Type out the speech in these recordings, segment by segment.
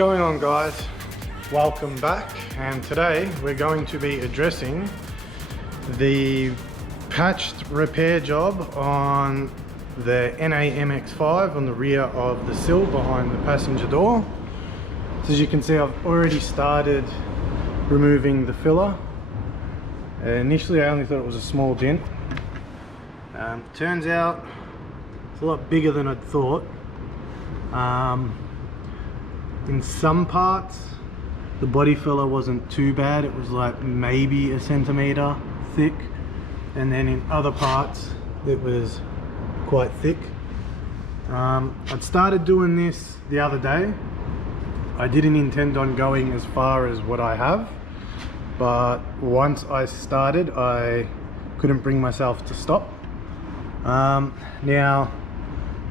going on, guys? Welcome back, and today we're going to be addressing the patched repair job on the NA MX5 on the rear of the sill behind the passenger door. So as you can see, I've already started removing the filler. Initially I only thought it was a small dent. Turns out it's a lot bigger than I'd thought. In some parts the body filler wasn't too bad, it was like maybe a centimeter thick, and then in other parts it was quite thick. I'd started doing this the other day. I didn't intend on going as far as what I have, but once I started I couldn't bring myself to stop. Now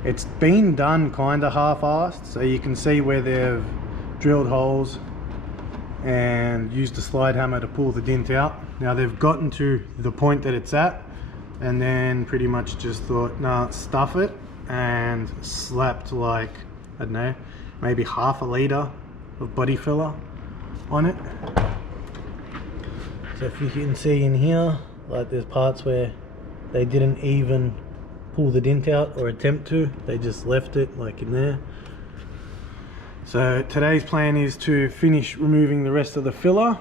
it's been done kind of half-assed, so you can see where they've drilled holes and used a slide hammer to pull the dent out. Now they've gotten to the point that it's at and then pretty much just thought, nah, stuff it, and slapped like, I don't know, maybe half a litre of body filler on it. So if you can see in here, like there's parts where they didn't even pull the dent out or attempt to, they just left it like in there. So today's plan is to finish removing the rest of the filler,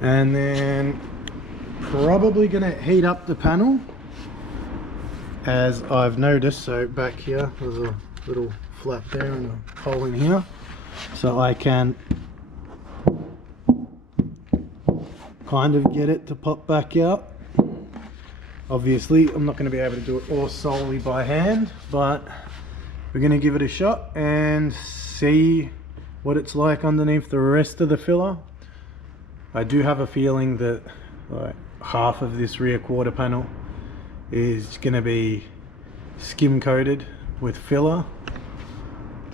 and then probably gonna heat up the panel, as I've noticed. So back here there's a little flap there and a hole in here, so I can kind of get it to pop back out. Obviously I'm not going to be able to do it all solely by hand, but we're going to give it a shot and see what it's like underneath the rest of the filler. I do have a feeling that like half of this rear quarter panel is going to be skim coated with filler,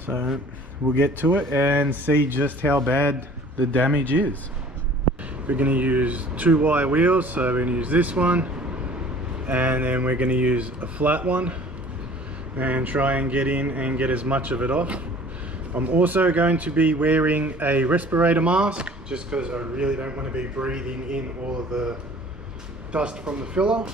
so we'll get to it and see just how bad the damage is. We're going to use 2Y wheels, so we're going to use this one, and then we're going to use a flat one and try and get in and get as much of it off. I'm also going to be wearing a respirator mask just because I really don't want to be breathing in all of the dust from the filler.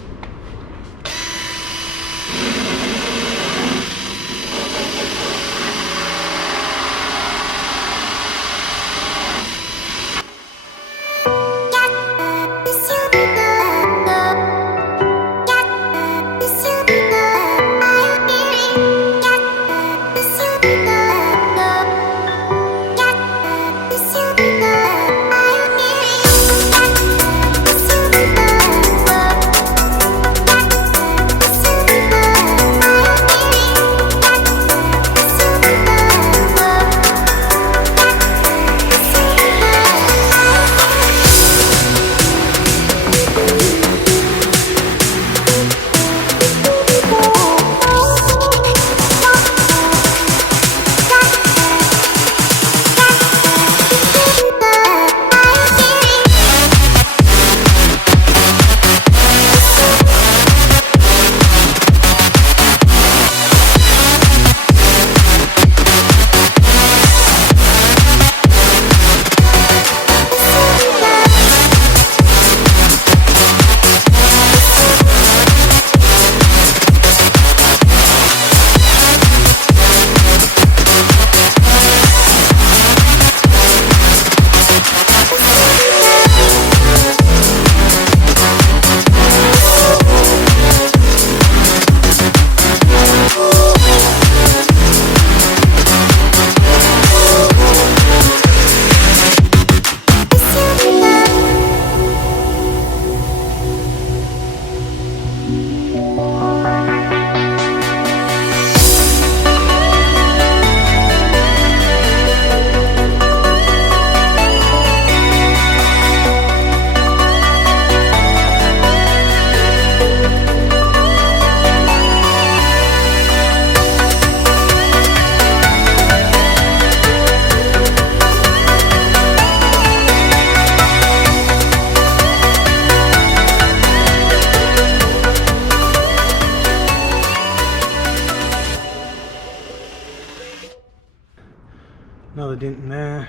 Another dent in there.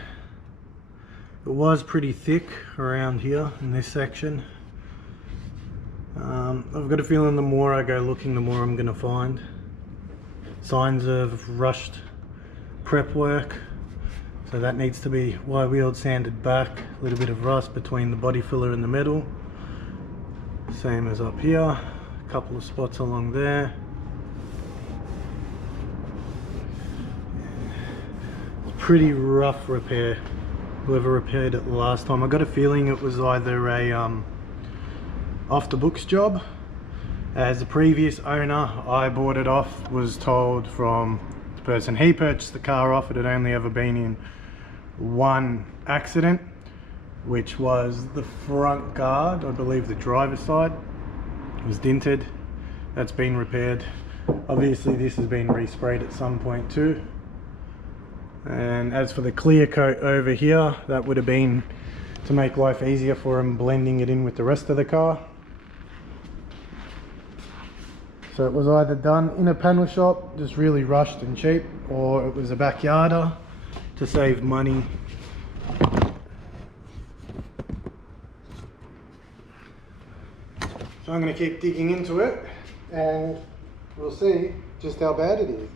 It was pretty thick around here in this section. I've got a feeling the more I go looking, the more I'm going to find signs of rushed prep work. So that needs to be Y-wheeled, sanded back, a little bit of rust between the body filler and the metal. Same as up here, a couple of spots along there. It's pretty rough repair. Whoever repaired it last time, I got a feeling it was either a off the books job. As the previous owner I bought it off was told from the person he purchased the car off, it had only ever been in one accident, which was the front guard. I believe the driver's side was dented. That's been repaired. Obviously this has been resprayed at some point too. And as for the clear coat over here, that would have been to make life easier for him, blending it in with the rest of the car. So it was either done in a panel shop, just really rushed and cheap, or it was a backyarder to save money. So I'm going to keep digging into it and we'll see just how bad it is.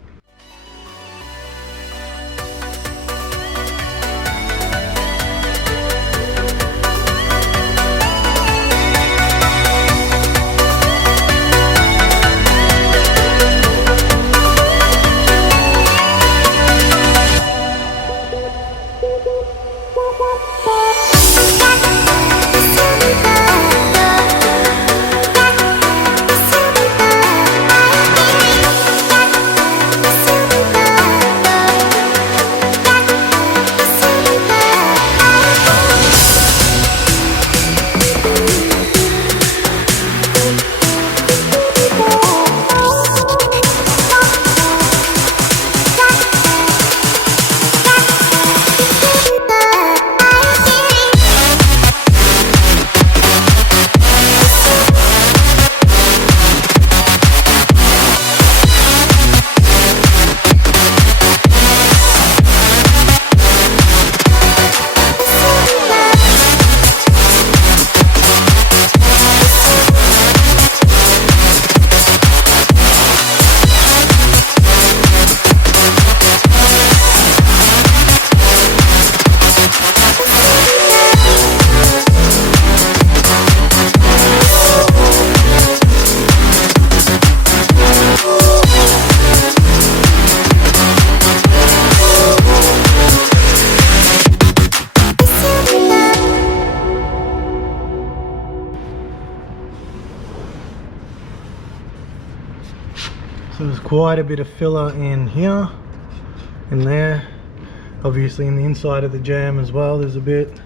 So there's quite a bit of filler in here, in there, obviously in the inside of the jam as well there's a bit.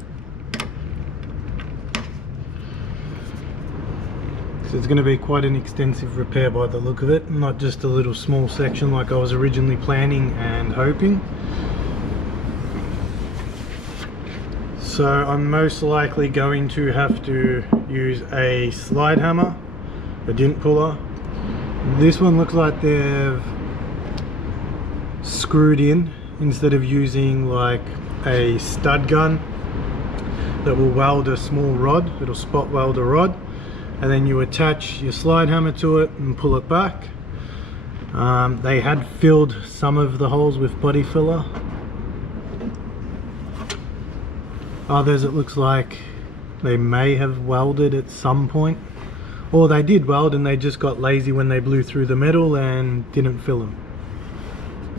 So it's going to be quite an extensive repair by the look of it, not just a little small section like I was originally planning and hoping. So I'm most likely going to have to use a slide hammer, a dent puller. This one looks like they've screwed in instead of using like a stud gun that will weld a small rod. It'll spot weld a rod and then you attach your slide hammer to it and pull it back. They had filled some of the holes with body filler. Others it looks like they may have welded at some point. Or they did weld and they just got lazy when they blew through the metal and didn't fill them.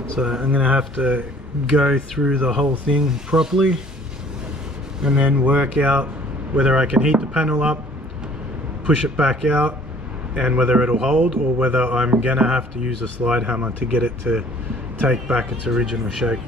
So I'm going to have to go through the whole thing properly and then work out whether I can heat the panel up, push it back out, and whether it'll hold, or whether I'm going to have to use a slide hammer to get it to take back its original shape.